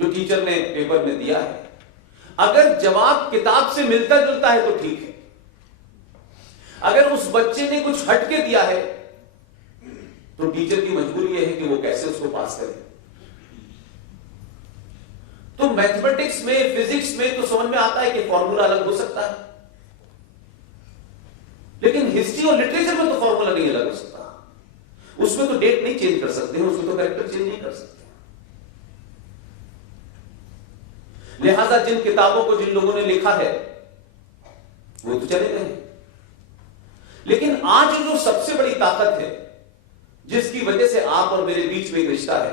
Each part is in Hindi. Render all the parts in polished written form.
जो टीचर ने पेपर में दिया है, अगर जवाब किताब से मिलता जुलता है तो ठीक है। अगर उस बच्चे ने कुछ हट के दिया है तो टीचर की मजबूरी यह है कि वो कैसे उसको पास करे। तो मैथमेटिक्स में, फिजिक्स में तो समझ में आता है कि फॉर्मूला अलग हो सकता है, लेकिन हिस्ट्री और लिटरेचर में तो फॉर्मूला नहीं अलग हो सकता। उसमें तो डेट नहीं चेंज कर सकते हैं, उसमें तो कैरेक्टर चेंज नहीं कर सकते। लिहाजा जिन किताबों को जिन लोगों ने लिखा है वो तो चले गए, लेकिन आज जो सबसे बड़ी ताकत है जिसकी वजह से आप और मेरे बीच में एक रिश्ता है,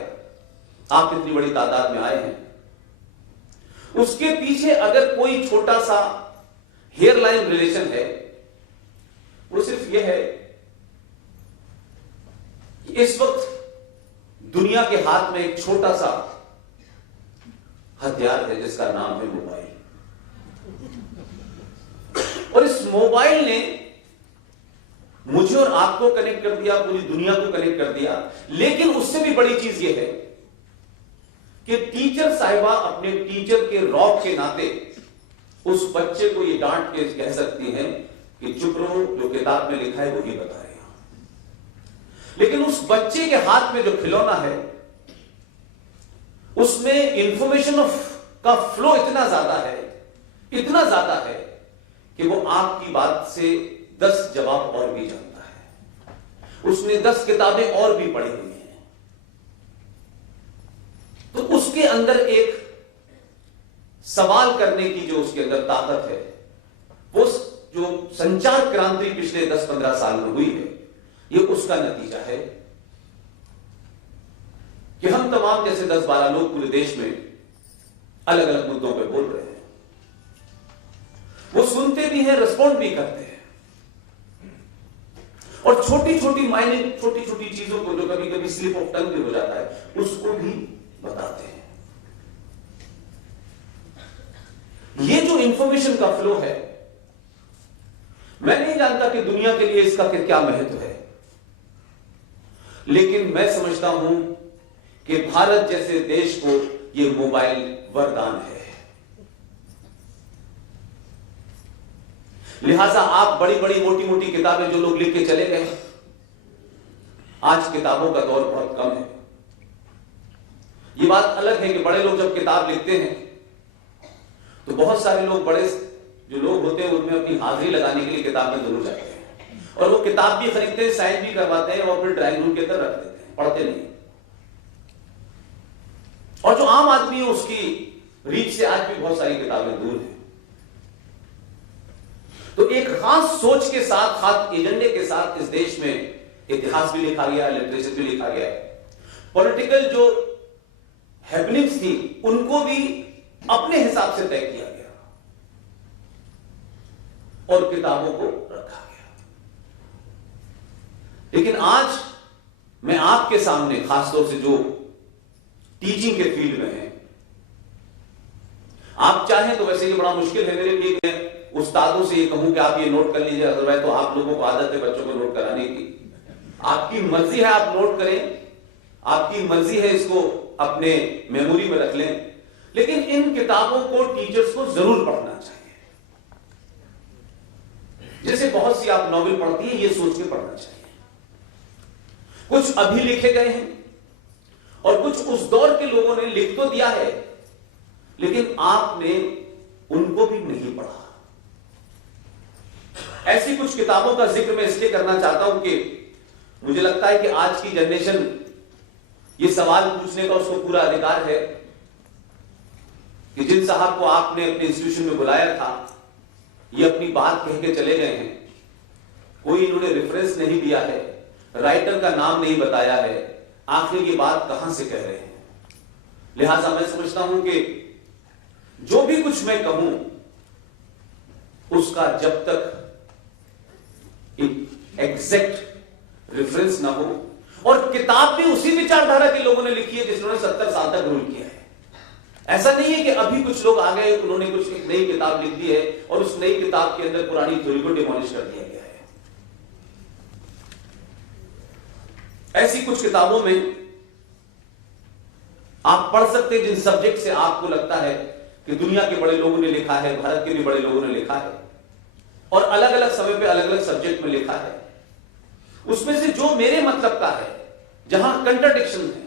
आप इतनी बड़ी तादाद में आए हैं, उसके पीछे अगर कोई छोटा सा हेयरलाइन रिलेशन है, वो सिर्फ यह है कि इस वक्त दुनिया के हाथ में एक छोटा सा हथियार है जिसका नाम है मोबाइल। और इस मोबाइल ने मुझे और आपको कनेक्ट कर दिया, पूरी दुनिया को कनेक्ट कर दिया। लेकिन उससे भी बड़ी चीज यह है कि टीचर साहिबा अपने टीचर के रौब के नाते उस बच्चे को यह डांट के कह सकती हैं कि चुप रहो, जो किताब में लिखा है वही बताएगा। लेकिन उस बच्चे के हाथ में जो खिलौना है उसमें इंफॉर्मेशन का फ्लो इतना ज्यादा है कि वो आपकी बात से 10 जवाब और भी जानता है। उसने 10 किताबें और भी पढ़ी हुई हैं। तो उसके अंदर एक सवाल करने की जो उसके अंदर ताकत है, वो जो संचार क्रांति पिछले 10-15 साल में हुई है, ये उसका नतीजा है कि हम तमाम जैसे 10-12 लोग पूरे देश में अलग अलग मुद्दों पर बोल रहे हैं। वो सुनते भी हैं, रिस्पॉन्ड भी करते हैं, और छोटी छोटी चीजों को जो कभी कभी स्लिप ऑफ टंग भी हो जाता है, उसको भी बताते हैं। ये जो इंफॉर्मेशन का फ्लो है, मैं नहीं जानता कि दुनिया के लिए इसका क्या महत्व है, लेकिन मैं समझता हूं कि भारत जैसे देश को यह मोबाइल वरदान है। लिहाजा आप बड़ी बड़ी मोटी किताबें जो लोग लिख के चले गए, आज किताबों का दौर बहुत कम है। ये बात अलग है कि बड़े लोग जब किताब लिखते हैं तो बहुत सारे लोग, बड़े जो लोग होते हैं, उनमें अपनी हाजिरी लगाने के लिए किताब में जरूर जाते हैं, और वो किताब भी खरीदते हैं, साइन भी करवाते हैं, और फिर ड्राइंग रूम के अंदर रख देते हैं, पढ़ते नहीं। और जो आम आदमी है उसकी रीच से आज भी बहुत सारी किताबें दूर हैं। तो एक खास सोच के साथ, खास एजेंडे के साथ इस देश में इतिहास भी लिखा गया, लिटरेचर भी लिखा गया, पॉलिटिकल जो हैपनिंग्स थी उनको भी अपने हिसाब से तय किया गया और किताबों को रखा गया। लेकिन आज मैं आपके सामने, खासतौर से जो टीचिंग के फील्ड में है, आप चाहें तो, वैसे ये बड़ा मुश्किल है मेरे लिए, मैं उस्तादों से ये कहूं कि आप ये नोट कर लीजिए, अदरवाइज तो आप लोगों को आदत है बच्चों को नोट कराने की। आपकी मर्जी है, आप नोट करें, आपकी मर्जी है इसको अपने मेमोरी में रख लें, लेकिन इन किताबों को टीचर्स को जरूर पढ़ना चाहिए। जैसे बहुत सी आप नॉवेल पढ़ती हैं, ये सोच के पढ़ना चाहिए। कुछ अभी लिखे गए हैं और कुछ उस दौर के लोगों ने लिख तो दिया है, लेकिन आपने उनको भी नहीं पढ़ा। ऐसी कुछ किताबों का जिक्र मैं इसलिए करना चाहता हूं कि मुझे लगता है कि आज की जनरेशन, ये सवाल पूछने का उसको पूरा अधिकार है कि जिन साहब को आपने अपने इंस्टीट्यूशन में बुलाया था, ये अपनी बात कह के चले गए हैं, कोई इन्होंने रेफरेंस नहीं दिया है, राइटर का नाम नहीं बताया है, आखिर ये बात कहां से कह रहे हैं। लिहाजा मैं समझता हूं कि जो भी कुछ मैं कहूं उसका जब तक एक एग्जैक्ट रेफरेंस ना हो, और किताब भी उसी विचारधारा के लोगों ने लिखी है जिन्होंने 70 साल तक रूल किया है। ऐसा नहीं है कि अभी कुछ लोग आ गए, उन्होंने कुछ एक नई किताब लिख दी है और उस नई किताब के अंदर पुरानी थ्योरी को डिमोलिश कर दिया गया है। ऐसी कुछ किताबों में आप पढ़ सकते हैं जिन सब्जेक्ट से आपको लगता है कि दुनिया के बड़े लोगों ने लिखा है, भारत के भी बड़े लोगों ने लिखा है, और अलग अलग समय पे अलग अलग सब्जेक्ट में लिखा है, उसमें से जो मेरे मतलब का है, जहां कंट्राडिक्शन है,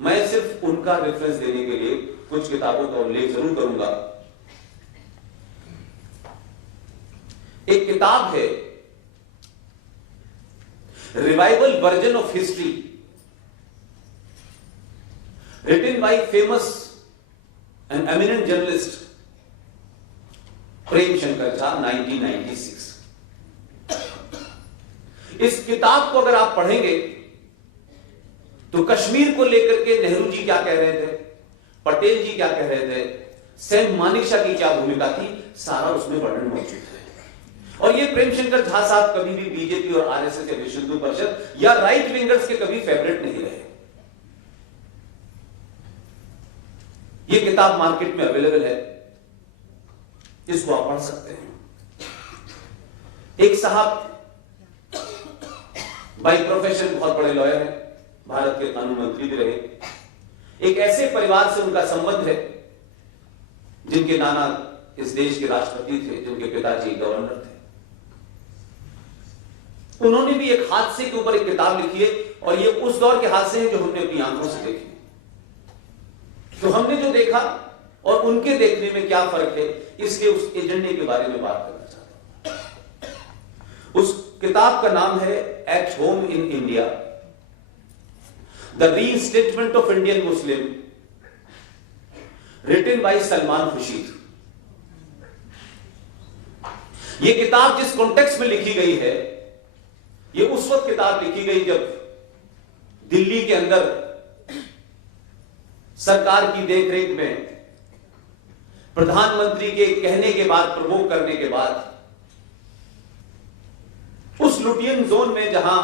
मैं सिर्फ उनका रेफरेंस देने के लिए कुछ किताबों का उल्लेख जरूर करूंगा। एक किताब है revival version of history, written by famous and eminent journalist Prem Shankar Jha, 1996। इस किताब को अगर आप पढ़ेंगे तो कश्मीर को लेकर के नेहरू जी क्या कह रहे थे, पटेल जी क्या कह रहे थे, सेन मानेकशॉ की क्या भूमिका थी, सारा उसमें वर्णन मौजूद है। और ये प्रेमशंकर झा साहब कभी भी बीजेपी और आरएसएस या विश्व हिंदू परिषद या राइट विंगर्स के कभी फेवरेट नहीं रहे। ये किताब मार्केट में अवेलेबल है, इसको आप पढ़ सकते हैं। एक साहब बाय प्रोफेशन बहुत बड़े लॉयर हैं, भारत के कानून मंत्री भी रहे। एक ऐसे परिवार से उनका संबंध है जिनके नाना इस देश के राष्ट्रपति थे, जिनके पिताजी गवर्नर थे। उन्होंने भी एक हादसे के ऊपर एक किताब लिखी है, और ये उस दौर के हादसे हैं जो हमने अपनी आंखों से देखे। तो हमने जो देखा और उनके देखने में क्या फर्क है, इसके उस एजेंडे के बारे में बात करना चाहता हूं। उस किताब का नाम है at home in India, the reinstatement of Indian Muslim, written by Salman Khurshid. यह किताब जिस कॉन्टेक्स्ट में लिखी गई है, यह उस वक्त किताब लिखी गई जब दिल्ली के अंदर सरकार की देखरेख में प्रधानमंत्री के कहने के बाद, प्रवोक करने के बाद, उस लुटियन जोन में जहां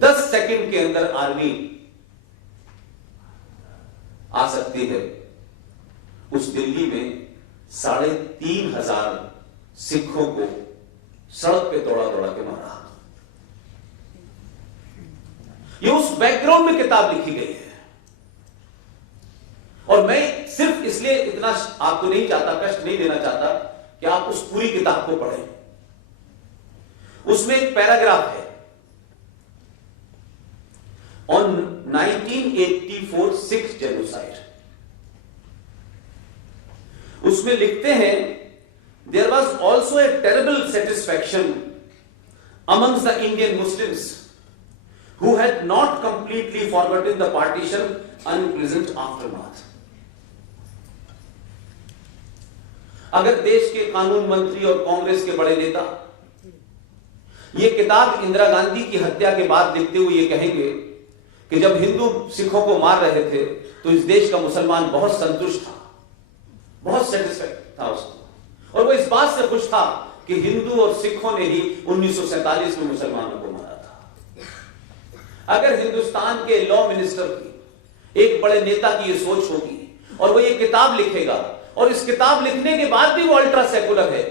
10 सेकंड के अंदर आर्मी आ सकती है, उस दिल्ली में 3,500 सिखों को सड़क पे दौड़ा दौड़ा के मारा। ये उस बैकग्राउंड में किताब लिखी गई है। और मैं सिर्फ इसलिए इतना आपको नहीं चाहता, कष्ट नहीं देना चाहता कि आप उस पूरी किताब को पढ़ें। उसमें एक पैराग्राफ है ऑन 1984 सिख जेनोसाइड। उसमें लिखते हैं, there was also a terrible satisfaction amongst the Indian Muslims who had not completely forgotten the partition unpleasant aftermath। अगर देश के कानून मंत्री और कांग्रेस के बड़े नेता यह किताब इंदिरा गांधी की हत्या के बाद लिखते हुए ये कहेंगे कि जब हिंदू सिखों को मार रहे थे तो इस देश का मुसलमान बहुत संतुष्ट था, बहुत सेटिस्फाइड था उसको, और वो इस बात से खुश था कि हिंदू और सिखों ने ही 1947 में मुसलमानों को मारा था। अगर हिंदुस्तान के लॉ मिनिस्टर की, एक बड़े नेता की ये सोच होगी और वो ये किताब लिखेगा, और इस किताब लिखने के बाद भी वो अल्ट्रा सेकुलर है,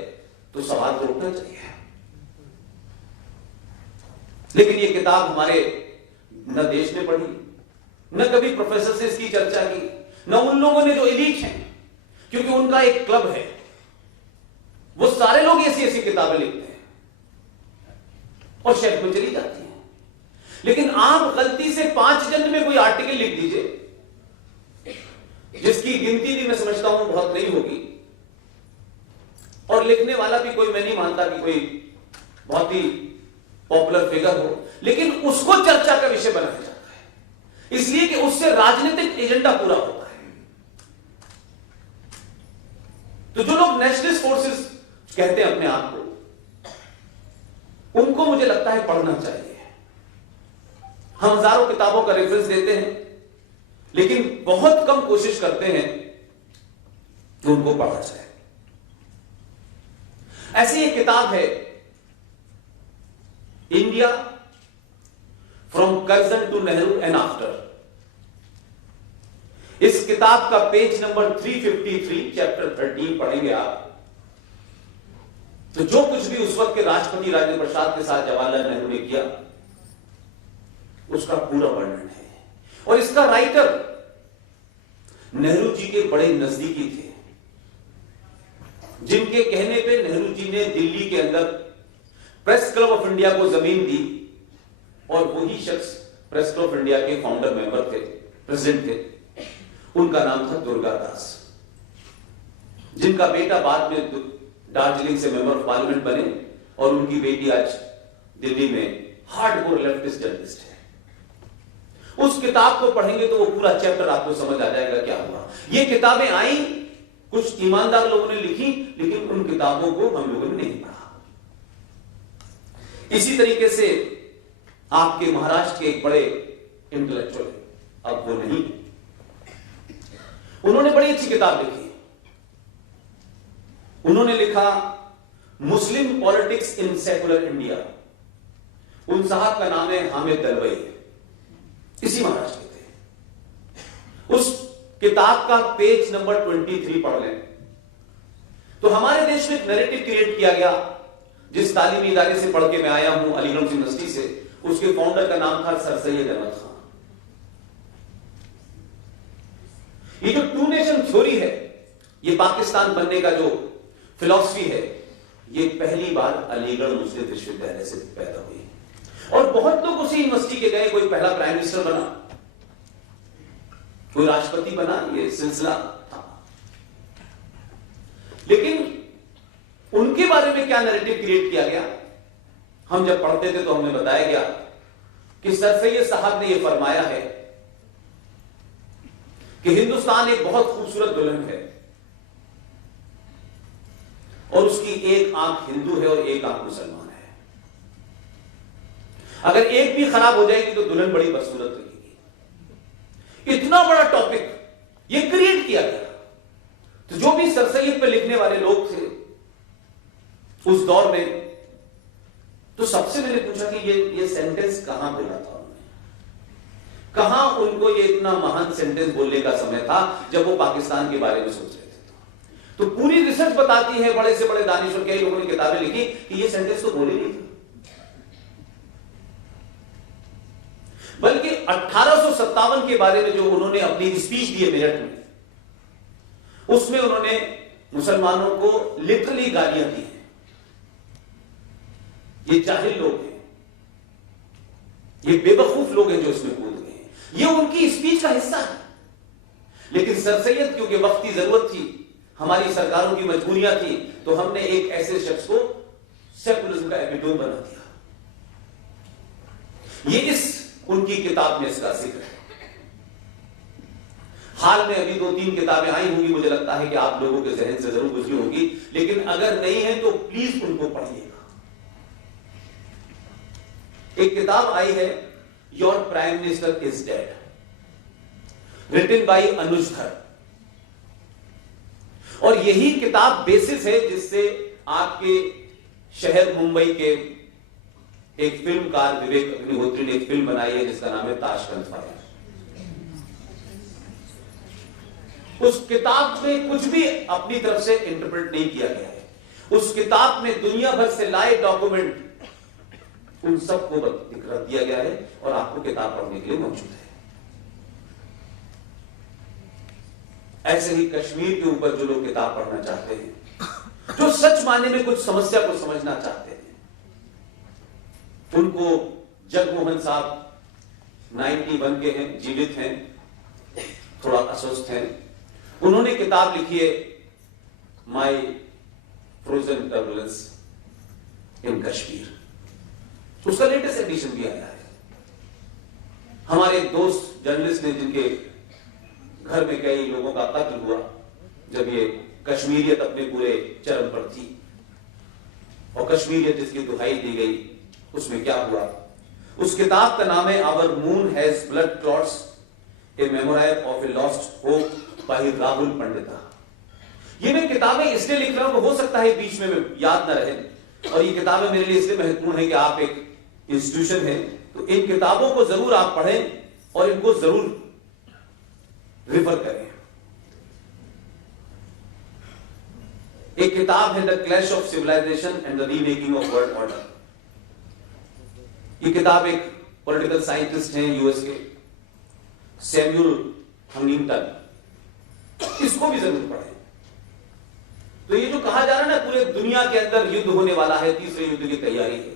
तो सवाल तो उठना चाहिए। लेकिन ये किताब हमारे न देश ने पढ़ी, न कभी प्रोफेसर से इसकी चर्चा की, न उन लोगों ने जो एलीट हैं, क्योंकि उनका एक क्लब है, वो सारे लोग ऐसी ऐसी किताबें लिखते हैं और शेल्फ में चली जाती हैं। लेकिन आप गलती से 5 जन में कोई आर्टिकल लिख दीजिए, जिसकी गिनती भी मैं समझता हूं बहुत नहीं होगी, और लिखने वाला भी कोई, मैं नहीं मानता कि कोई बहुत ही पॉपुलर फिगर हो, लेकिन उसको चर्चा का विषय बनाया जाता है, इसलिए कि उससे राजनीतिक एजेंडा पूरा होता है। तो जो लोग नेशनलिस्ट फोर्सेस कहते हैं अपने आप को, उनको मुझे लगता है पढ़ना चाहिए। हम हजारों किताबों का रेफरेंस देते हैं, लेकिन बहुत कम कोशिश करते हैं कि उनको पढ़ा जाए। ऐसी एक किताब है, India from Curzon to Nehru and after. इस किताब का पेज नंबर 353, चैप्टर 13 पढ़ेंगे आप, तो जो कुछ भी उस वक्त के राष्ट्रपति राजेंद्र प्रसाद के साथ जवाहरलाल नेहरू ने किया, उसका पूरा वर्णन है। और इसका राइटर नेहरू जी के बड़े नजदीकी थे, जिनके कहने पे नेहरू जी ने दिल्ली के अंदर प्रेस क्लब ऑफ इंडिया को जमीन दी, और वही शख्स प्रेस क्लब ऑफ इंडिया के फाउंडर मेंबर थे, प्रेसिडेंट थे। उनका नाम था दुर्गादास, जिनका बेटा बाद में दार्जिलिंग से मेंबर ऑफ पार्लियामेंट बने, और उनकी बेटी आज दिल्ली में हार्डकोर लेफ्टिस्ट जर्नलिस्ट है। उस किताब को पढ़ेंगे तो वो पूरा चैप्टर आपको समझ आ जाएगा क्या हुआ। ये किताबें आई, कुछ ईमानदार लोगों ने लिखी, लेकिन उन किताबों को हम लोगों ने नहीं पढ़ा। इसी तरीके से आपके महाराष्ट्र के एक बड़े इंटेलेक्चुअल, अब वो नहीं, उन्होंने बड़ी अच्छी किताब लिखी। उन्होंने लिखा मुस्लिम पॉलिटिक्स इन सेकुलर इंडिया। उन साहब का नाम है हामिद दलवई, इसी महाराष्ट्र के थे। उस किताब का पेज नंबर 23 पढ़ लें तो हमारे देश में एक नैरेटिव क्रिएट किया गया। जिस तालीमी इदारे से पढ़ के मैं आया हूं, अलीगढ़ यूनिवर्सिटी से, उसके फाउंडर का नाम था सर सैयद अहमद खान। ये जो टू नेशन थ्योरी है, ये पाकिस्तान बनने का जो फिलॉसफी है, ये पहली बार अलीगढ़ मुस्लिम विश्वविद्यालय से पैदा हुई। और बहुत लोग उसी यूनिवर्सिटी के गए, कोई पहला प्राइम मिनिस्टर बना, कोई राष्ट्रपति बना, ये सिलसिला था। लेकिन उनके बारे में क्या नैरेटिव क्रिएट किया गया, हम जब पढ़ते थे तो हमें बताया गया कि सर सैयद साहब ने यह फरमाया है कि हिंदुस्तान एक बहुत खूबसूरत दुल्हन है, और उसकी एक आंख हिंदू है और एक आंख मुसलमान है। अगर एक भी खराब हो जाएगी तो दुल्हन बड़ी बदसूरत लगेगी। इतना बड़ा टॉपिक ये क्रिएट किया गया। तो जो भी सर सैयद पे लिखने वाले लोग थे उस दौर में, तो सबसे मैंने पूछा कि ये सेंटेंस कहां बोला था उन्होंने, कहां उनको ये इतना महान सेंटेंस बोलने का समय था जब वो पाकिस्तान के बारे में सोच रहे थे। तो पूरी रिसर्च बताती है, बड़े से बड़े दानिश्वर कई लोगों ने किताबें लिखी कि ये सेंटेंस तो बोले नहीं था। बल्कि 1857 के बारे में जो उन्होंने अपनी स्पीच दी है मेरठ में, उसमें उन्होंने मुसलमानों को लिटरली गालियां दी हैं। ये जाहिल लोग हैं, ये बेवकूफ लोग हैं जो इसमें कूद गए हैं, ये उनकी स्पीच का हिस्सा है। लेकिन सर सैयद, क्योंकि वक्त की जरूरत थी, हमारी सरकारों की मजबूरियां थी, तो हमने एक ऐसे शख्स को सेकुलरिज्म का एपिटोम बना दिया। ये इस उनकी किताब में इसका जिक्र है। हाल में अभी 2-3 किताबें आई होंगी, मुझे लगता है कि आप लोगों के जहन से जरूर गुजरी होगी, लेकिन अगर नहीं है तो प्लीज उनको पढ़िएगा। एक किताब आई है, your prime minister is dead, written by Anuj Dhar, और यही किताब बेसिस है जिससे आपके शहर मुंबई के एक फिल्मकार विवेक अग्निहोत्री ने एक फिल्म बनाई है जिसका नाम है ताशकंद फायर। उस किताब में कुछ भी अपनी तरफ से इंटरप्रेट नहीं किया गया है। उस किताब में दुनिया भर से लाए डॉक्यूमेंट उन सबको रख दिया गया है और आपको किताब पढ़ने के लिए मौजूद है। ऐसे ही कश्मीर के ऊपर जो लोग किताब पढ़ना चाहते हैं, जो सच मायने में कुछ समस्या को समझना चाहते हैं, उनको जगमोहन साहब 91 के हैं, जीवित हैं, थोड़ा अस्वस्थ हैं। उन्होंने किताब लिखी है माई फ्रोजन टर्बुलेंस इन कश्मीर, उसका लेटेस्ट एडिशन भी आया है। हमारे दोस्त जर्नलिस्ट ने, जिनके घर में कई लोगों का कत्ल हुआ जब ये कश्मीरियत अपने पूरे चरम पर थी, और कश्मीरियत जिसकी दुहाई दी गई, उसमें क्या हुआ। उस किताब का नाम है our moon has blood clots, a memorial of a lost hope by Rahul Pandita. ये मैं किताबें इसलिए लिख रहा हूं, हो सकता है बीच में याद ना रहे, और ये किताबें मेरे लिए इसलिए महत्वपूर्ण है कि आप एक इंस्टीट्यूशन है, तो इन किताबों को जरूर आप पढ़ें और इनको जरूर रिफर करें। एक किताब है the clash of civilization and the remaking of world order. ये किताब एक पॉलिटिकल साइंटिस्ट हैं यूएस के, सैम्यूल हंटिंगटन, इसको भी जरूर पढ़ें। तो ये जो कहा जा रहा है ना पूरे दुनिया के अंदर युद्ध होने वाला है, तीसरे युद्ध की तैयारी है,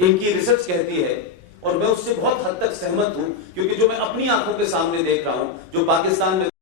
इनकी रिसर्च कहती है, और मैं उससे बहुत हद तक सहमत हूं, क्योंकि जो मैं अपनी आंखों के सामने देख रहा हूं, जो पाकिस्तान में